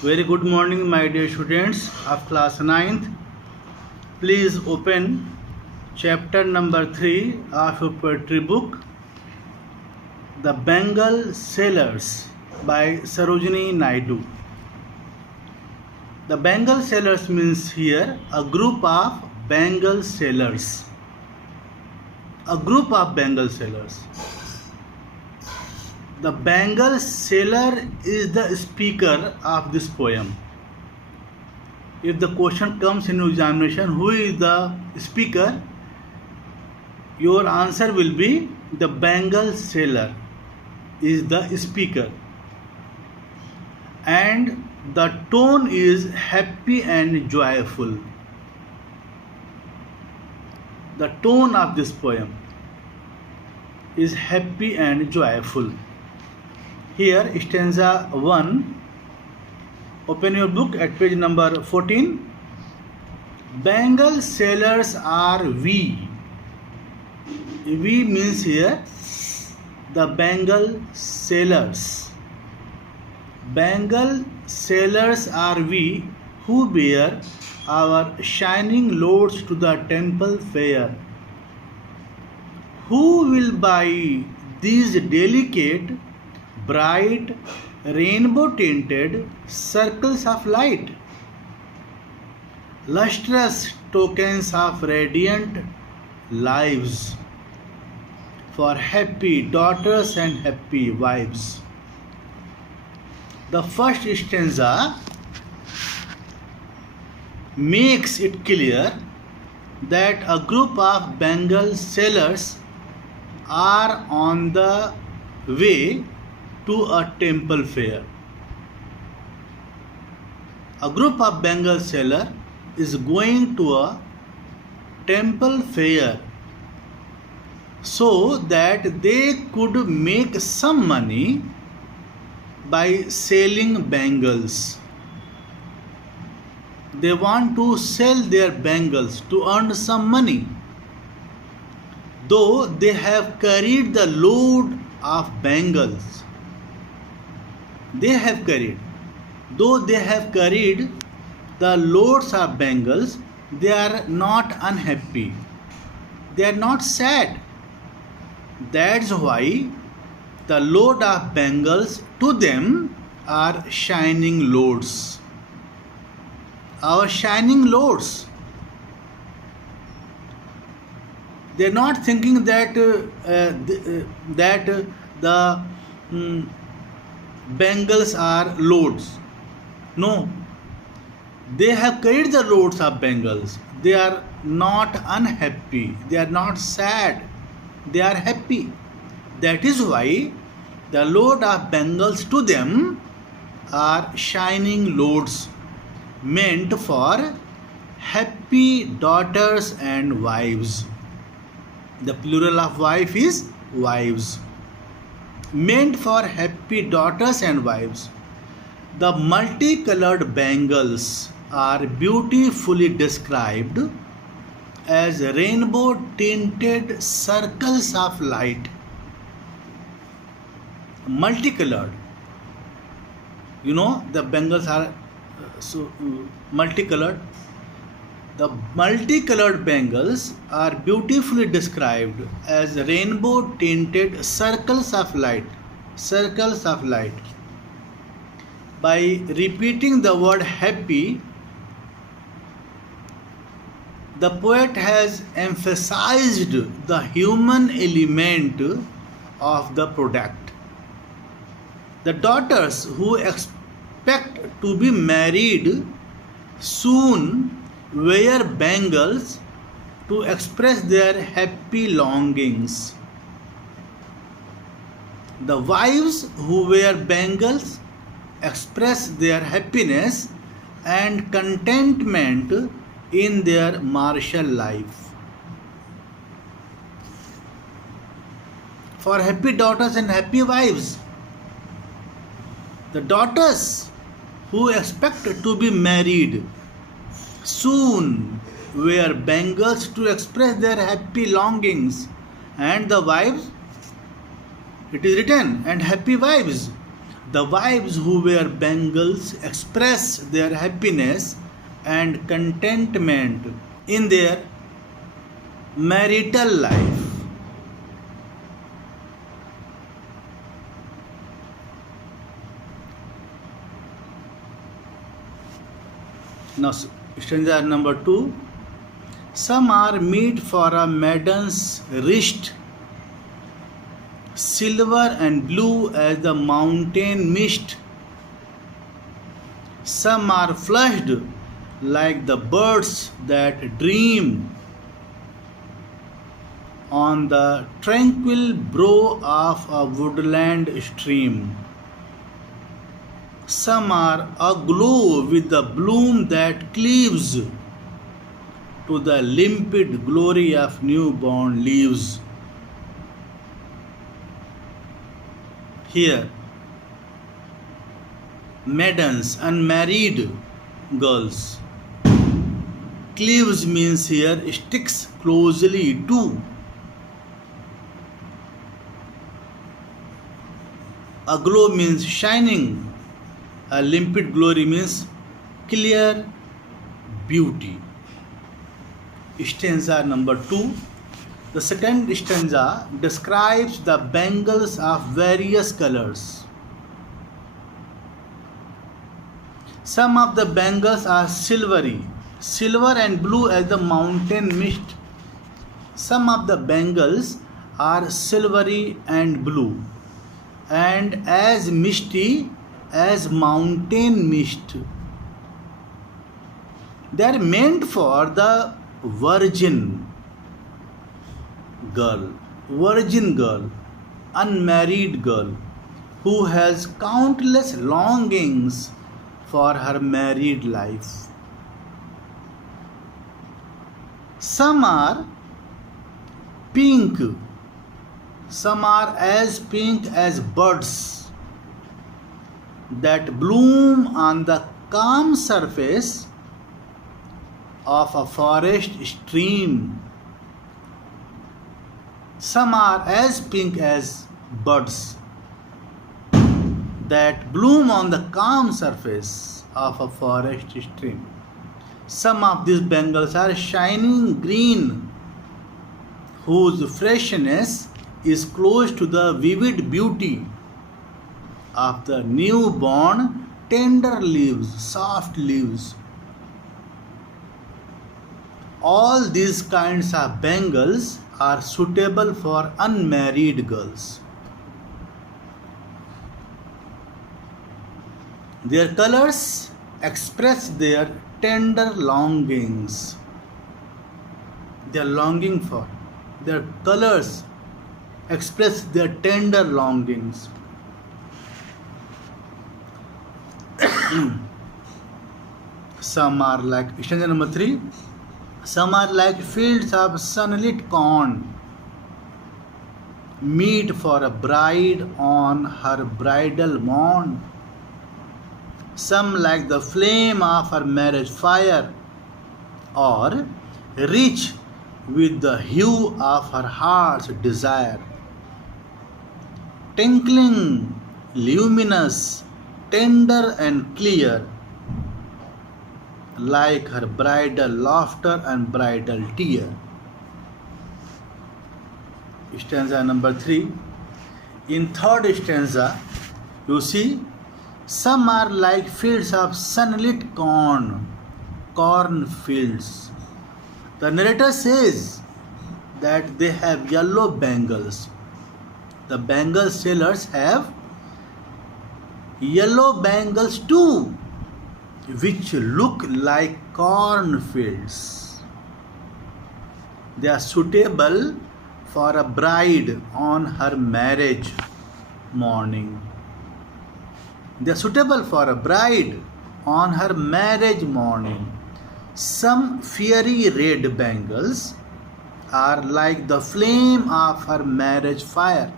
Very good morning, my dear students of class ninth. Please open chapter number 3 of your poetry book, The Bengal Sailors by Sarojini Naidu. The Bengal Sailors means here a group of Bengal sailors. A group of Bengal sailors. The Bengal sailor is the speaker of this poem. If the question comes in examination, who is the speaker? Your answer will be the Bengal sailor is the speaker. And the tone is happy and joyful. The tone of this poem is happy and joyful. Here, stanza 1. Open your book at page number 14. Bengal sailors are we. We means here the Bengal sailors. Bengal sailors are we who bear our shining loads to the temple fair. Who will buy these delicate, bright, rainbow-tinted circles of light, lustrous tokens of radiant lives for happy daughters and happy wives? The first stanza makes it clear that a group of Bengal sailors are on the way to a temple fair. A group of Bengal sailors is going to a temple fair so that they could make some money by selling bangles. They want to sell their bangles to earn some money. Though they have carried the load of bangles, though they have carried the loads of bangles, they are not unhappy. They are not sad. That's why the load of bangles to them are shining loads. Our shining loads. They are not thinking that the bangles are loads. No. They have carried the loads of bangles. They are not unhappy. They are not sad. They are happy. That is why the load of bangles to them are shining loads meant for happy daughters and wives. The plural of wife is wives. Meant for happy daughters and wives. The multicolored bangles are beautifully described as rainbow tinted circles of light. Multicolored. You know, the bangles are multicolored. The multicolored bangles are beautifully described as rainbow tinted circles of light. Circles of light. By repeating the word happy, the poet has emphasized the human element of the product. The daughters who expect to be married soon wear bangles to express their happy longings. The wives who wear bangles express their happiness and contentment in their martial life. For happy daughters and happy wives. The daughters who expect to be married soon wear bangles to express their happy longings, and the wives, it is written, and happy wives The wives who wear bangles express their happiness and contentment in their marital life. Now, stanza number 2. Some are meet for a maiden's wrist, silver and blue as the mountain mist. Some are flushed like the birds that dream on the tranquil brow of a woodland stream. Some are aglow with the bloom that cleaves to the limpid glory of newborn leaves. Here, maidens, unmarried girls. Cleaves means here sticks closely to. Aglow means shining. A limpid glory means clear beauty. Stanza number 2. The second stanza describes the bangles of various colors. Some of the bangles are silvery, silver and blue as the mountain mist. Some of the bangles are silvery and blue, and as misty as mountain mist. They are meant for the virgin girl, unmarried girl, who has countless longings for her married life. Some are pink, some are as pink as buds that bloom on the calm surface of a forest stream. Some are as pink as buds that bloom on the calm surface of a forest stream. Some of these bangles are shining green, whose freshness is close to the vivid beauty of the newborn tender leaves, soft leaves. All these kinds of bangles are suitable for unmarried girls. Their colors express their tender longings. They are longing for. Their colors express their tender longings. Some are like, stanza number 3. Some are like fields of sunlit corn, meet for a bride on her bridal morn. Some like the flame of her marriage fire, or rich with the hue of her heart's desire. Tinkling, luminous, tender and clear, like her bridal laughter and bridal tear. Stanza number 3. In third stanza, you see, some are like fields of sunlit corn fields. The narrator says that they have yellow bangles. The bangle sellers have yellow bangles too, which look like cornfields. They are suitable for a bride on her marriage morning. They are suitable for a bride on her marriage morning. Some fiery red bangles are like the flame of her marriage fire.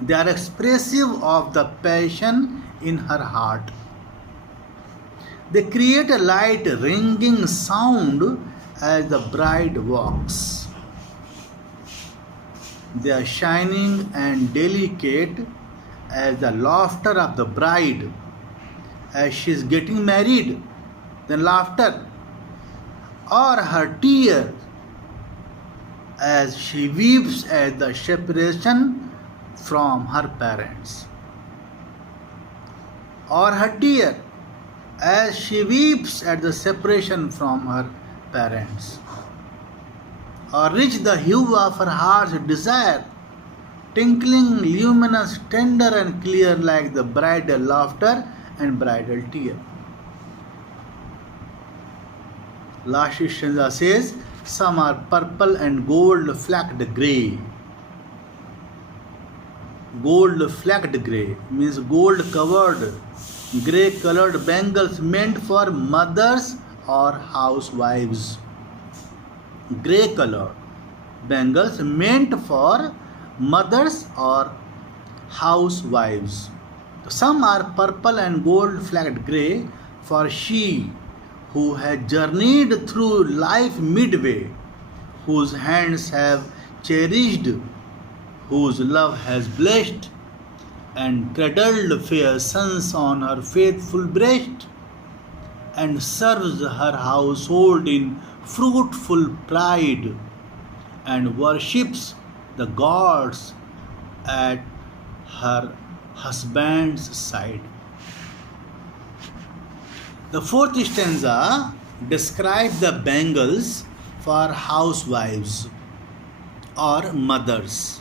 They are expressive of the passion in her heart. They create a light ringing sound as the bride walks. They are shining and delicate as the laughter of the bride as she is getting married, then laughter, or her tears as she weeps at the separation from her parents, or her tear as she weeps at the separation from her parents, or reach the hue of her heart's desire, tinkling, luminous, tender and clear like the bridal laughter and bridal tear. Last stanza says, some are purple and gold flecked grey. Gold flecked grey means gold covered, grey colored bangles meant for mothers or housewives. Grey colored bangles meant for mothers or housewives. Some are purple and gold flecked grey for she who has journeyed through life midway, whose hands have cherished, whose love has blessed, and cradled fair sons on her faithful breast, and serves her household in fruitful pride, and worships the gods at her husband's side. The fourth stanza describes the bangles for housewives or mothers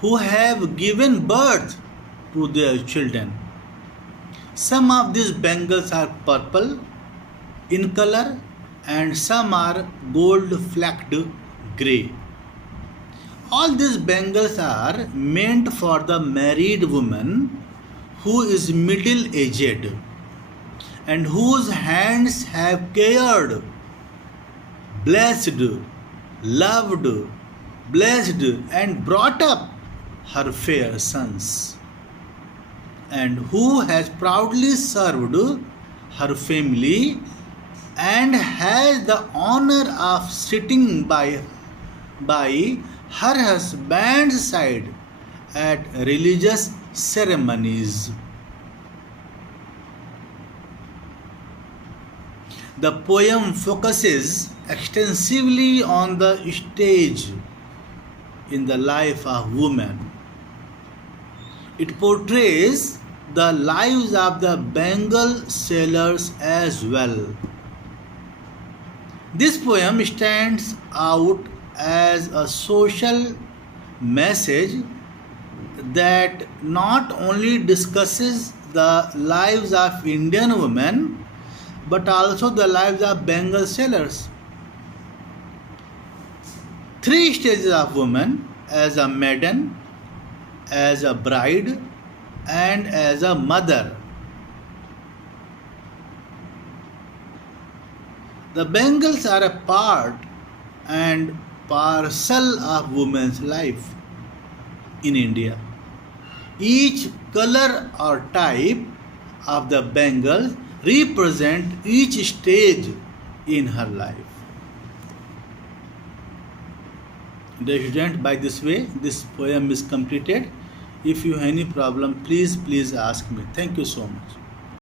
who have given birth to their children. Some of these bangles are purple in color and some are gold flecked grey. All these bangles are meant for the married woman who is middle aged and whose hands have cared, blessed, loved, blessed, and brought up her fair sons, and who has proudly served her family and has the honor of sitting by her husband's side at religious ceremonies. The poem focuses extensively on the stage in the life of women. It portrays the lives of the bangle sellers as well. This poem stands out as a social message that not only discusses the lives of Indian women but also the lives of bangle sellers. 3 stages of woman: as a maiden, as a bride, and as a mother. The bangles are a part and parcel of woman's life in India. Each color or type of the bangle represent each stage in her life. Dear student, by this way, this poem is completed. If you have any problem, please ask me. Thank you so much.